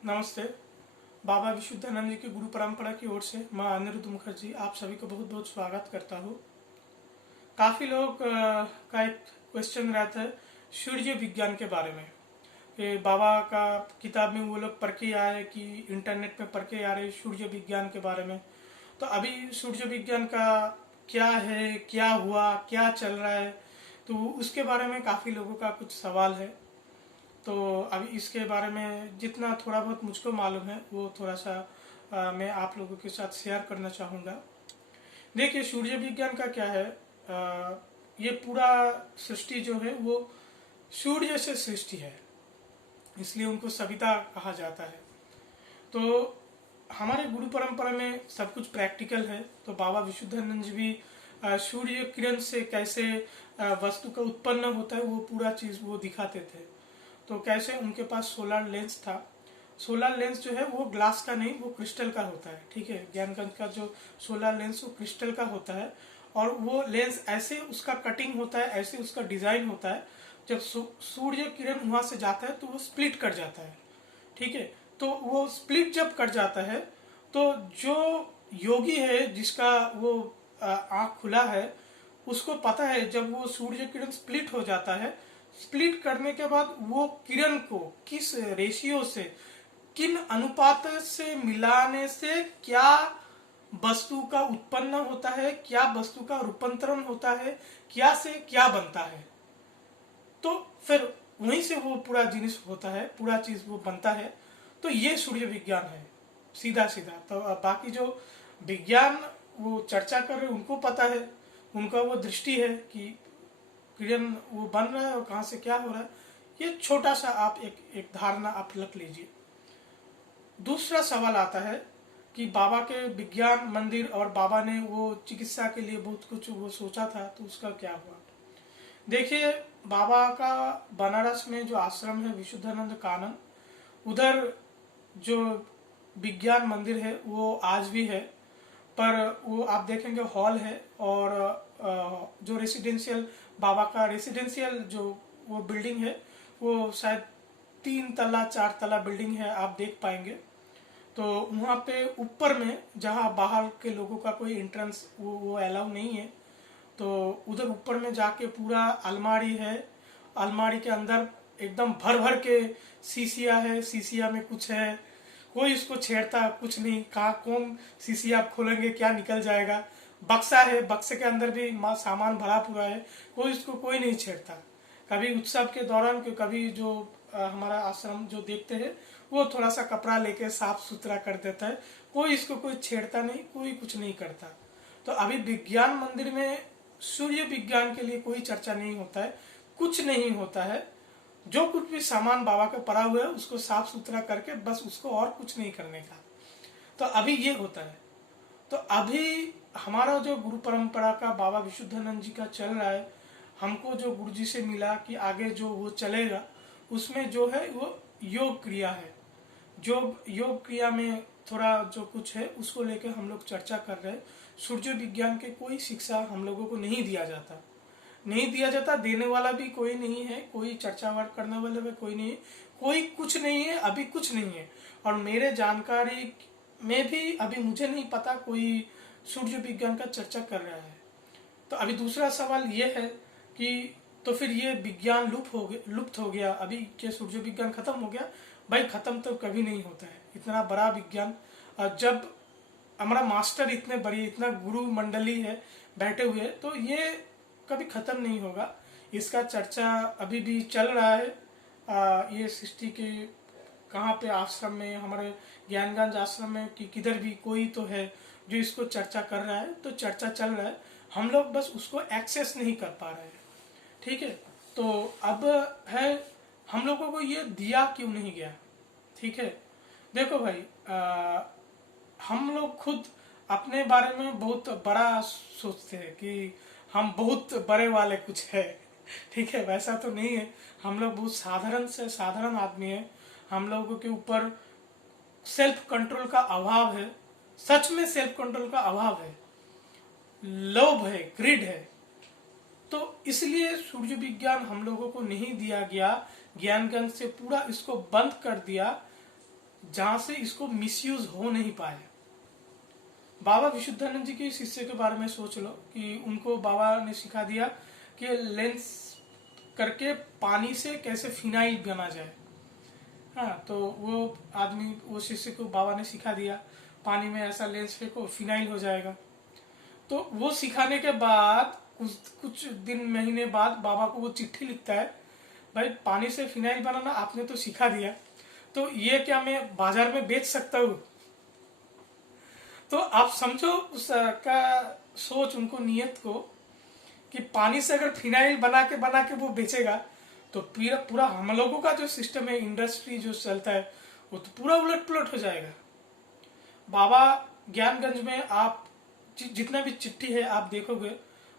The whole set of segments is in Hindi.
नमस्ते। बाबा विशुद्धानंद जी की गुरु परंपरा की ओर से मैं अनिरुद्ध मुखर्जी आप सभी को बहुत बहुत स्वागत करता हूँ। काफ़ी लोग का एक क्वेश्चन रहता है सूर्य विज्ञान के बारे में कि बाबा का किताब में वो लोग पढ़ के आए कि इंटरनेट पे पढ़ के आ रहे सूर्य विज्ञान के बारे में। तो अभी सूर्य विज्ञान का क्या है, क्या हुआ, क्या चल रहा है, तो उसके बारे में काफ़ी लोगों का कुछ सवाल है। तो अभी इसके बारे में जितना थोड़ा बहुत मुझको मालूम है वो थोड़ा सा मैं आप लोगों के साथ शेयर करना चाहूँगा। देखिए सूर्य विज्ञान का क्या है, ये पूरा सृष्टि जो है वो सूर्य से सृष्टि है, इसलिए उनको सविता कहा जाता है। तो हमारे गुरु परंपरा में सब कुछ प्रैक्टिकल है। तो बाबा विशुद्धानंद जी भी सूर्य किरण से कैसे वस्तु का उत्पन्न होता है वो पूरा चीज़ वो दिखाते थे। तो कैसे उनके पास सोलर लेंस था। सोलर लेंस जो है वो ग्लास का नहीं, वो क्रिस्टल का होता है। ठीक है, ज्ञानगंज का जो सोलर लेंस वो क्रिस्टल का होता है और वो लेंस ऐसे उसका कटिंग होता है, ऐसे उसका डिजाइन होता है, जब सूर्य किरण वहां से जाता है तो वो स्प्लिट कर जाता है। ठीक है, तो वो स्प्लिट जब कर जाता है तो जो योगी है जिसका वो आँख खुला है उसको पता है जब वो सूर्य किरण स्प्लिट हो जाता है, स्प्लिट करने के बाद वो किरण को किस रेशियो से, किन अनुपात से मिलाने से क्या वस्तु का उत्पन्न होता है, क्या वस्तु का रूपांतरण होता है, क्या से क्या बनता है। तो फिर वहीं से वो पूरा जिनिस होता है, पूरा चीज वो बनता है। तो ये सूर्य विज्ञान है सीधा सीधा। तो बाकी जो विज्ञान वो चर्चा कर रहे उनको पता है, उनका वो दृष्टि है कि किरण वो बन रहा है और कहाँ से क्या हो रहा है। ये छोटा सा आप एक धारणा आप रख लीजिए। दूसरा सवाल आता है कि बाबा के विज्ञान मंदिर और बाबा ने वो चिकित्सा के लिए बहुत कुछ वो सोचा था, तो उसका क्या हुआ। देखिए बाबा का बनारस में जो आश्रम है विशुद्धानंद कानन, उधर जो विज्ञान मंदिर है वो आज भी है, पर वो आप देखेंगे हॉल है और जो रेसिडेंशियल बाबा का रेसिडेंशियल जो वो बिल्डिंग है वो शायद 3 तला 4 तला बिल्डिंग है, आप देख पाएंगे। तो वहाँ पे ऊपर में जहाँ बाहर के लोगों का कोई एंट्रेंस वो अलाउ नहीं है, तो उधर ऊपर में जाके पूरा अलमारी है, अलमारी के अंदर एकदम भर भर के शीशिया है, शीशिया में कुछ है, कोई इसको छेड़ता कुछ नहीं। कहाँ कौन शीशी आप खोलेंगे क्या निकल जाएगा। बक्सा है, बक्से के अंदर भी सामान भरा पूरा है, कोई इसको कोई नहीं छेड़ता। कभी उत्सव के दौरान कभी जो हमारा आश्रम जो देखते हैं वो थोड़ा सा कपड़ा लेके साफ सुथरा कर देता है, कोई इसको कोई छेड़ता नहीं, कोई कुछ नहीं करता। तो अभी विज्ञान मंदिर में सूर्य विज्ञान के लिए कोई चर्चा नहीं होता है, कुछ नहीं होता है। जो कुछ भी सामान बाबा का पड़ा हुआ है उसको साफ सुथरा करके बस उसको और कुछ नहीं करने का। तो अभी ये होता है। तो अभी हमारा जो गुरु परंपरा का बाबा विशुद्धानंद जी का चल रहा है, हमको जो गुरु जी से मिला कि आगे जो वो चलेगा उसमें जो है वो योग क्रिया है। जो योग क्रिया में थोड़ा जो कुछ है उसको लेकर हम लोग चर्चा कर रहे हैं। सूर्य विज्ञान के कोई शिक्षा हम लोगों को नहीं दिया जाता, नहीं दिया जाता, देने वाला भी कोई नहीं है, कोई चर्चा वर्क करने वाला भी कोई नहीं है, कोई कुछ नहीं है, अभी कुछ नहीं है। और मेरे जानकारी में भी अभी मुझे नहीं पता कोई सूर्य विज्ञान का चर्चा कर रहा है। तो अभी दूसरा सवाल ये है कि तो फिर ये विज्ञान लुप्त हो गया, अभी क्या सूर्य विज्ञान खत्म हो गया। भाई खत्म तो कभी नहीं होता है, इतना बड़ा विज्ञान। जब हमारा मास्टर इतने बड़ी इतना गुरु मंडली है बैठे हुए, तो ये कभी खत्म नहीं होगा। इसका चर्चा अभी भी चल रहा है। ये सृष्टि के कहाँ पे आश्रम में, हमारे ज्ञानगंज आश्रम में कि किधर भी कोई तो है जो इसको चर्चा कर रहा है। तो चर्चा चल रहा है, हम लोग बस उसको एक्सेस नहीं कर पा रहे हैं। ठीक है, तो अब है हम लोगों को ये दिया क्यों नहीं गया। ठीक है, देखो भाई, हम लोग खुद अपने बारे में बहुत बड़ा सोचते हैं कि हम बहुत बड़े वाले कुछ है। ठीक है, वैसा तो नहीं है। हम लोग बहुत साधारण से साधारण आदमी है। हम लोगों के ऊपर सेल्फ कंट्रोल का अभाव है, सच में सेल्फ कंट्रोल का अभाव है, लोभ है, ग्रिड है। तो इसलिए सूर्य विज्ञान हम लोगों को नहीं दिया गया, ज्ञानगंज से पूरा इसको बंद कर दिया। जहां से इसको मिसयूज हो नहीं पाए। बाबा विशुद्धानंद जी के शिष्य के बारे में सोच लो कि उनको बाबा ने सिखा दिया कि लेंस करके पानी से कैसे फिनाइल बना जाए। हाँ, तो वो आदमी, वो शिष्य को बाबा ने सिखा दिया, पानी में ऐसा लेंस फेंको फिनाइल हो जाएगा। तो वो सिखाने के बाद कुछ दिन महीने बाद बाबा को वो चिट्ठी लिखता है, भाई पानी से फिनाइल बनाना आपने तो सिखा दिया, तो ये क्या मैं बाजार में बेच सकता हूँ? तो आप समझो उसका सोच, उनको नियत को, कि पानी से अगर फिनाइल बना के वो बेचेगा तो पूरा पूरा हम लोगों का जो सिस्टम है, इंडस्ट्री जो चलता है, वो तो पूरा उलट पुलट हो जाएगा। बाबा ज्ञानगंज में आप जितना भी चिट्ठी है आप देखोगे,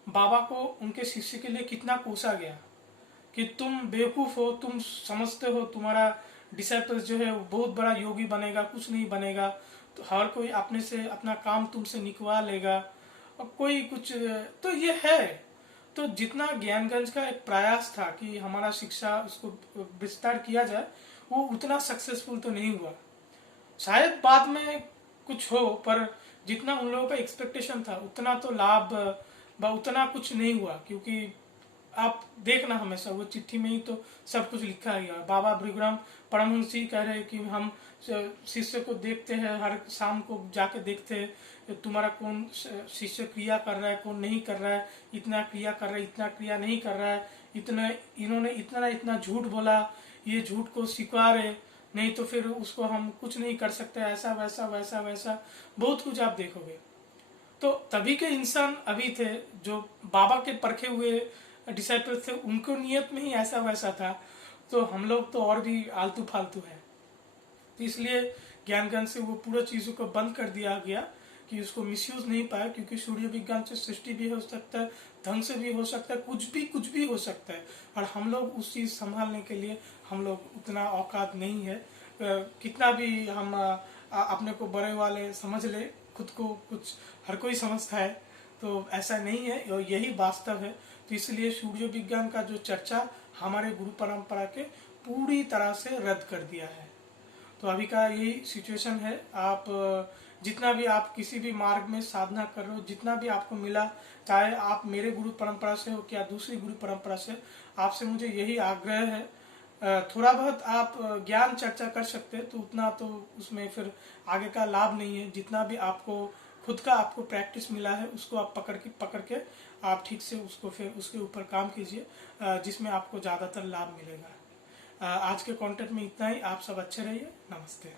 बाबा को उनके शिष्य के लिए कितना कोसा गया कि तुम बेवकूफ हो, तुम समझते हो तुम्हारा डिसाइपल्स जो है वो बहुत बड़ा योगी बनेगा, कुछ नहीं बनेगा, तो हर कोई अपने से अपना काम तुमसे निकलवा लेगा और कोई कुछ। तो ये है, तो जितना ज्ञानगंज का एक प्रयास था कि हमारा शिक्षा उसको विस्तार किया जाए, वो उतना सक्सेसफुल तो नहीं हुआ। शायद बाद में कुछ हो, पर जितना उन लोगों का एक्सपेक्टेशन था उतना तो लाभ उतना कुछ नहीं हुआ। क्योंकि आप देखना, हमेशा वो चिट्ठी में ही तो सब कुछ लिखा गया। बाबा ब्रिग्राम परमहंस जी कह रहे हैं कि हम शिष्य को देखते हैं, हर शाम को जाके देखते हैं तुम्हारा कौन शिष्य क्रिया कर रहा है, कौन नहीं कर रहा है, इतना क्रिया कर रहा है, इतना क्रिया नहीं कर रहा है, इतना इन्होंने इतना झूठ बोला, ये झूठ को स्वीकारे, नहीं तो फिर उसको हम कुछ नहीं कर सकते, ऐसा वैसा वैसा वैसा बहुत कुछ आप देखोगे। तो तभी के इंसान अभी थे जो बाबा के परखे हुए डिसाइपल्स थे, उनको नियत में ही ऐसा वैसा था, तो हम लोग तो और भी आलतू फालतू है। तो इसलिए ज्ञानगंज से वो पूरा चीजों को बंद कर दिया गया कि उसको मिसयूज नहीं पाया, क्योंकि सूर्य विज्ञान से सृष्टि भी हो सकता है, ढंग से भी हो सकता है, कुछ भी हो सकता है, और हम लोग उस चीज संभालने के लिए हम लोग उतना औकात नहीं है। कितना भी हम अपने को बड़े वाले समझ ले, खुद को कुछ हर कोई समझता है, तो ऐसा नहीं है और यही वास्तव है। तो इसलिए सूर्य विज्ञान का जो चर्चा हमारे गुरु परंपरा के पूरी तरह से रद्द कर दिया है। तो अभी का यही सिचुएशन है। आप जितना भी आप किसी भी मार्ग में साधना कर रहे हो, जितना भी आपको मिला, चाहे आप मेरे गुरु परंपरा से हो क्या दूसरी गुरु परंपरा से, आपसे मुझे यही आग्रह है, थोड़ा बहुत आप ज्ञान चर्चा कर सकते हैं, तो उतना तो उसमें फिर आगे का लाभ नहीं है। जितना भी आपको खुद का आपको प्रैक्टिस मिला है, उसको आप पकड़ के आप ठीक से उसको फिर उसके ऊपर काम कीजिए, जिसमें आपको ज़्यादातर लाभ मिलेगा। आज के कंटेंट में इतना ही। आप सब अच्छे रहिए। नमस्ते।